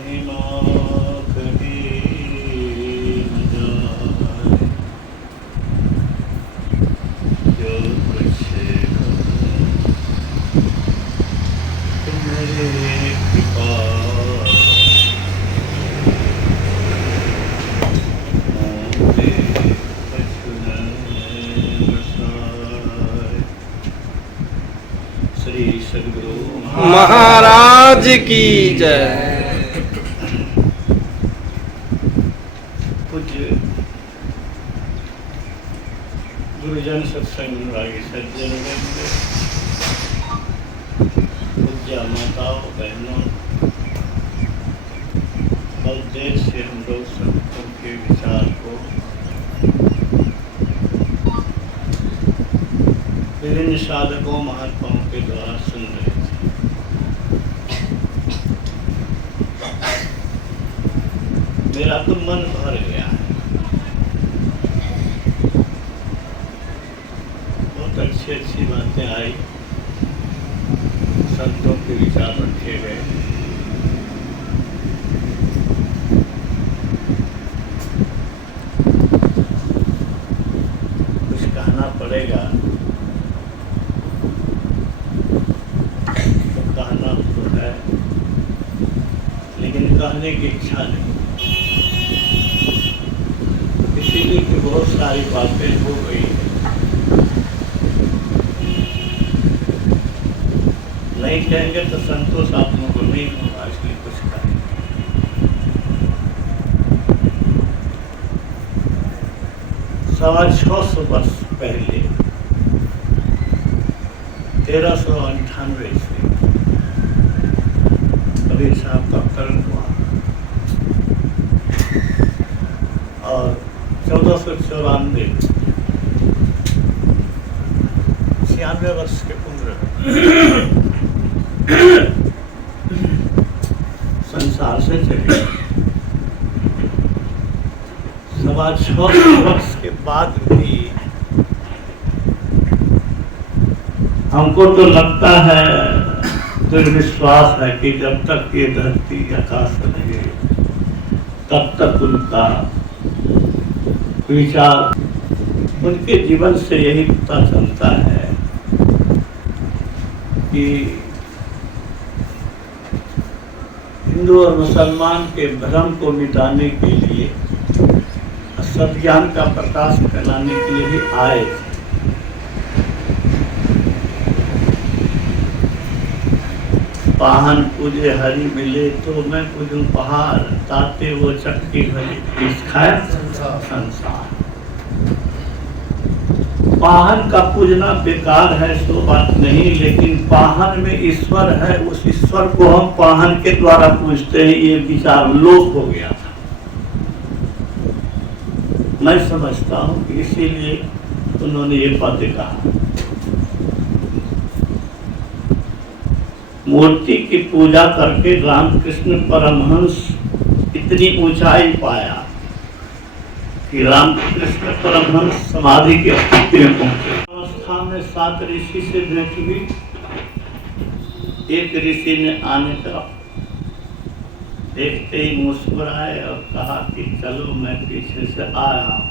महिमा कही न जाए, जो कुछ तुम्हारे कृपा मोते कछुन बसाए। श्री सद्गुरु महाराज की जय। कुछ गुरुजन सत्संग अनुरागी सज्जन वृंद, पूज्य माताओं बहनों, बहुत देर से हम लोग संतों के विचार को विभिन्न साधकों महात्माओं के द्वारा सुन रहे थे। मेरा तो मन भर गया है। बहुत अच्छी अच्छी बातें आई, संतों के विचार रखे गए। कुछ कहना पड़ेगा तो कहना तो है, लेकिन कहने की इच्छा नहीं, इसीलिए कि बहुत सारी बातें हो गई है। नहीं कहेंगे तो संतोष आप लोगों को नहीं होगा, इसलिए कुछ करें। 650 वर्ष पहले 1398 ईस्वी कबीर साहब का अवतरण हुआ और 1494 96 वर्ष के उम्र में संसार से चले। 650 वर्ष के बाद भी हमको तो लगता है, दृढ़ विश्वास है कि जब तक ये धरती आकाश रहे तब तक उनका विचार, उनके जीवन से यही पता चलता है कि हिंदू और मुसलमान के भ्रम को मिटाने के लिए, सत्यान का प्रकाश फैलाने के लिए ही आए। पाहन पूजे हरि मिले तो मैं पूजूं पहाड़, ताते वो चक्की भरी खाए संसार। पाहन का पूजना बेकार है सो बात नहीं, लेकिन पाहन में ईश्वर है, उस ईश्वर को हम पाहन के द्वारा पूजते हैं, ये विचार लोप हो गया था। मैं समझता हूँ कि इसीलिए उन्होंने ये बातें कहा। मूर्ति की पूजा करके रामकृष्ण परमहंस इतनी ऊंचाई पाया कि रामकृष्ण परमहंस समाधि की स्थिति में पहुंचे। अवस्था में 7 ऋषि से भेंट हुई। एक ऋषि ने आने का देखते ही मुस्कुराए और कहा कि चलो मैं पीछे से आ रहा हूं।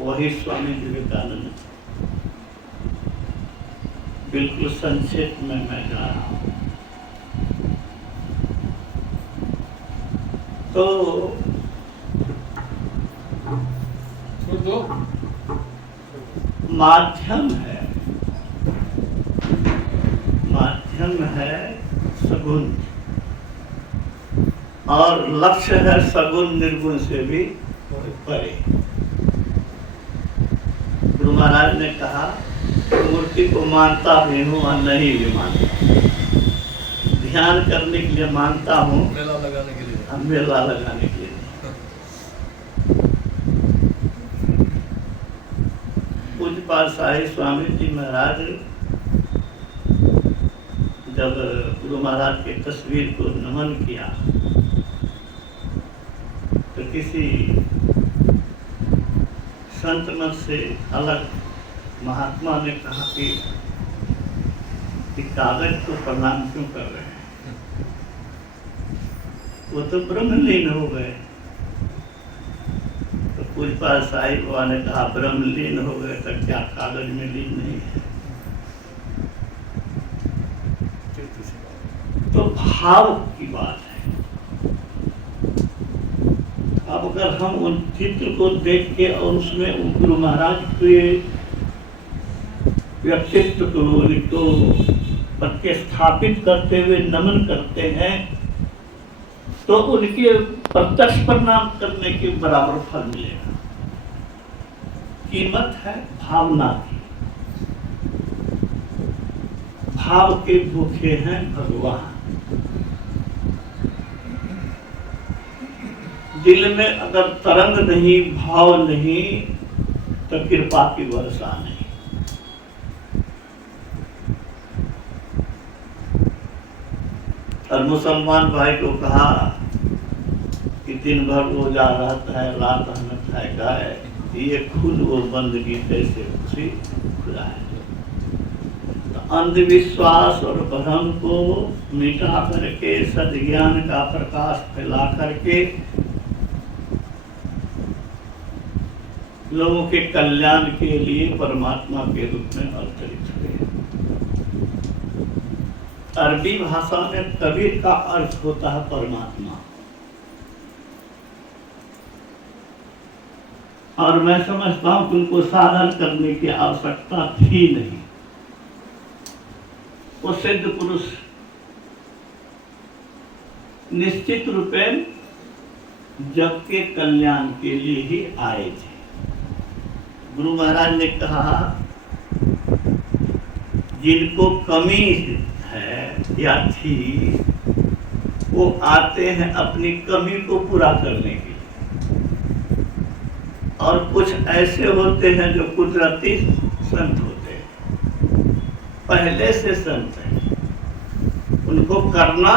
वही स्वामी विवेकानंद। बिल्कुल संक्षेप में मैं जा रहा हूं। तो माध्यम है सगुण, और लक्ष्य है सगुण निर्गुण से भी परे। गुरु महाराज ने कहा, मूर्ति को मानता भी हूँ और नहीं भी मानता। ध्यान करने के लिए मानता हूँ, मेला लगाने के लिए पूज्यपाद शाही स्वामी जी महाराज जब गुरु महाराज की तस्वीर को नमन किया तो किसी संत मत से अलग महात्मा ने कहा कि कागज को प्रणाम क्यों कर रहे हैं। वो तो ब्रह्मलीन हो गए। तो पूजपाल साहिब बाबा ने कहा ब्रह्मलीन हो गए तो क्या कागज में लीन नहीं है? तो भाव की बात है। अब अगर हम उन चित्र को देख के और उसमें गुरु महाराज के व्यक्तित्व को प्रतिस्थापित करते हुए नमन करते हैं तो उनके प्रत्यक्ष प्रणाम करने के बराबर फल मिलेगा। कीमत है भावना की। भाव के भूखे हैं भगवान। दिल में अगर तरंग नहीं, भाव नहीं, तो कृपा की वर्षा नहीं। और मुसलमान भाई को कहा कि दिन भर रोजा रहता है, रात हमें खाएगा है, ये खुद वो बंदगी कैसे खुशी खुलाए। तो अंधविश्वास और भ्रम को मिटा करके सद्ज्ञान का प्रकाश फैला करके लोगों के कल्याण के लिए परमात्मा के रूप में अवतरित हुए। अरबी भाषा में कबीर का अर्थ होता है परमात्मा। और मैं समझता हूं कि उनको साधन करने की आवश्यकता थी नहीं। वो सिद्ध पुरुष निश्चित रूपे जग के कल्याण के लिए ही आए थे। गुरु महाराज ने कहा जिनको कमी है या थी वो आते हैं अपनी कमी को पूरा करने के लिए। और कुछ ऐसे होते हैं जो कुदरती संत होते हैं, पहले से संत हैं, उनको करना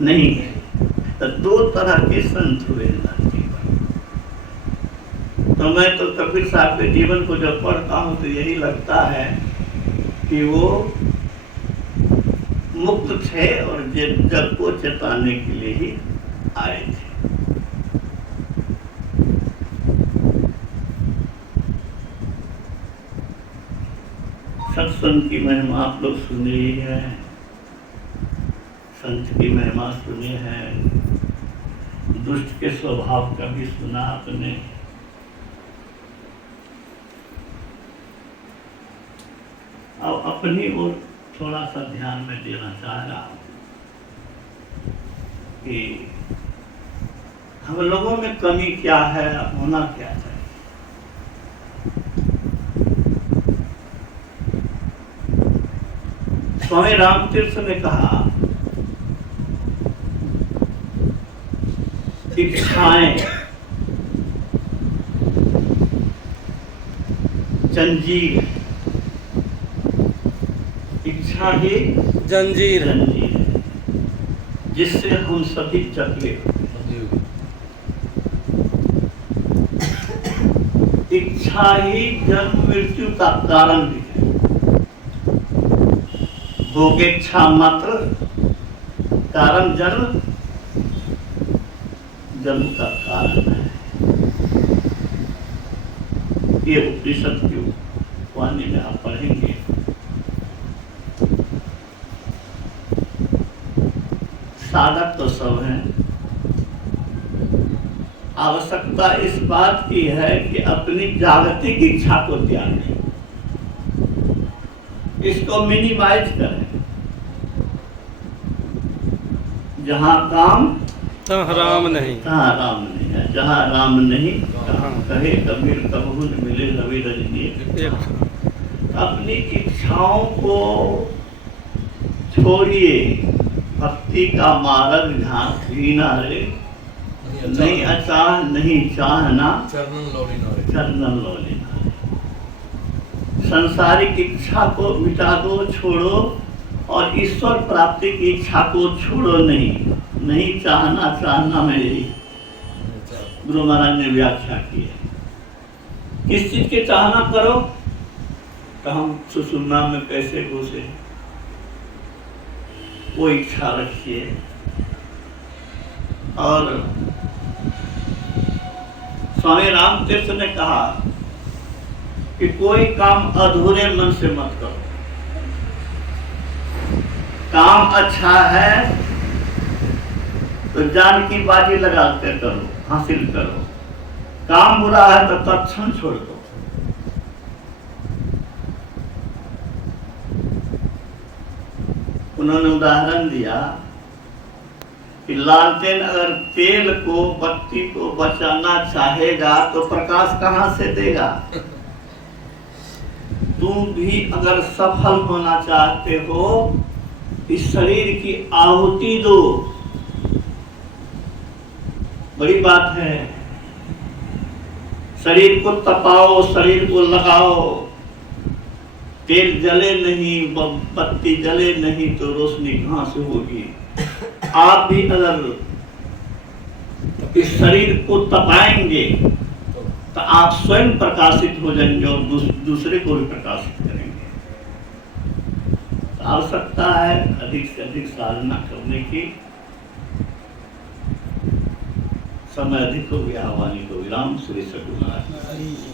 नहीं है। तो दो तरह के संत हुए धरती पर। तो मैं तो कबीर साहब के जीवन को जब पढ़ता हूँ तो यही लगता है कि वो मुक्त थे और जग को चेताने के लिए ही आए थे। सत्संग की महिमा आप लोग सुने ही है, संत की महिमा सुने हैं, दुष्ट के स्वभाव का भी सुना आपने। अब अपनी ओर थोड़ा सा ध्यान में देना चाह रहा हूं कि हम लोगों में कमी क्या है, होना क्या चाहिए। स्वामी रामतीर्थ ने कहा इच्छाएं जंजीर, इच्छा ही जंजीर है जिससे हम सभी जकड़े। इच्छा ही जन्म मृत्यु का कारण भी है। भोगेच्छा मात्र कारण जन्म, जन्म का कारण है। ये उपनिषद की वाणी में आप पढ़ेंगे। साधक तो सब हैं। आवश्यकता इस बात की है कि अपनी जागतिक इच्छा को त्यागें, इसको मिनिमाइज करें। जहां काम तहाँ राम नहीं, तहाँ राम नहीं है। जहाँ राम नहीं तहाँ कहे कबीर कबहू न मिले रवि रजनी। अपनी इच्छाओं को छोड़िए। भक्ति का मार्ग घीना रे, नहीं अचाह नहीं चाहना, चरणन लौलिना। सांसारिक इच्छा को मिटा दो, छोड़ो, और ईश्वर प्राप्ति की इच्छा को छोड़ो नहीं चाहना। चाहना में यही गुरु महाराज ने व्याख्या की है। किस चीज के चाहना करो, तो हम सुषुम्ना में कैसे घुसे वो इच्छा रखिए। और स्वामी रामतीर्थ ने कहा कि कोई काम अधूरे मन से मत करो। काम अच्छा है तो जान की बाजी लगा कर करो, हासिल करो। काम बुरा है तो तत्क्षण छोड़ दो। उन्होंने उदाहरण दिया कि लालटेन अगर तेल को, बत्ती को बचाना चाहेगा तो प्रकाश कहां से देगा। तुम भी अगर सफल होना चाहते हो, इस शरीर की आहुति दो। बड़ी बात है। शरीर को तपाओ, शरीर को लगाओ। तेल जले नहीं, बत्ती जले नहीं तो रोशनी कहां से होगी। आप भी अगर इस शरीर को तपाएंगे तो आप स्वयं प्रकाशित हो जाएंगे और दूसरे को भी प्रकाशित करेंगे। आवश्यकता है अधिक से अधिक साधना करने की। समय अधिक हो गया, वाणी को विराम। श्री सद्गुरु महाराज।